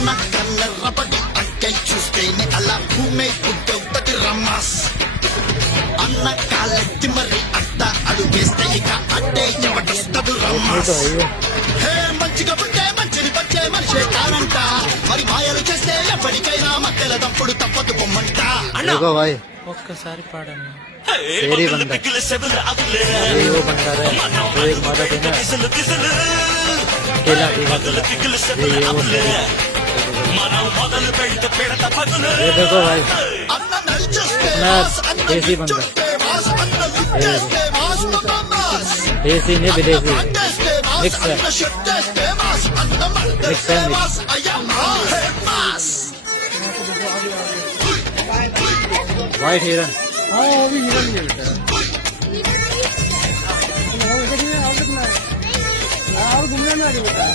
అన్న కన్నెర్రబడి అక్కై చూస్తేనే అలా భూమే పుట్టవుతది రమ్మాస్. అన్న కాలెత్తి మరి అట్ట అడుగేస్తే ఇక అట్టే ఎవడొస్తదు రమ్మాస్. హే మంచిగా పుట్టే మంచిని పట్టే మనిషే కానంట, మరి మాయలు చేస్తే ఎప్పటికైనా మధ్యల తప్పుడు తప్పదు బొమ్మంట. ఒక్కసారి పాడన్నా. तेरी बंदा ये वो बंदा है जो एक माता थे ना अकेला ये वो ये देखो भाई अपना देसी बंदा देसी नहीं विदेशी मिक्स है मिक्स. वाइट हिरन हाँ वो भी हिरन ही लगता है. और घूमने में आगे बताया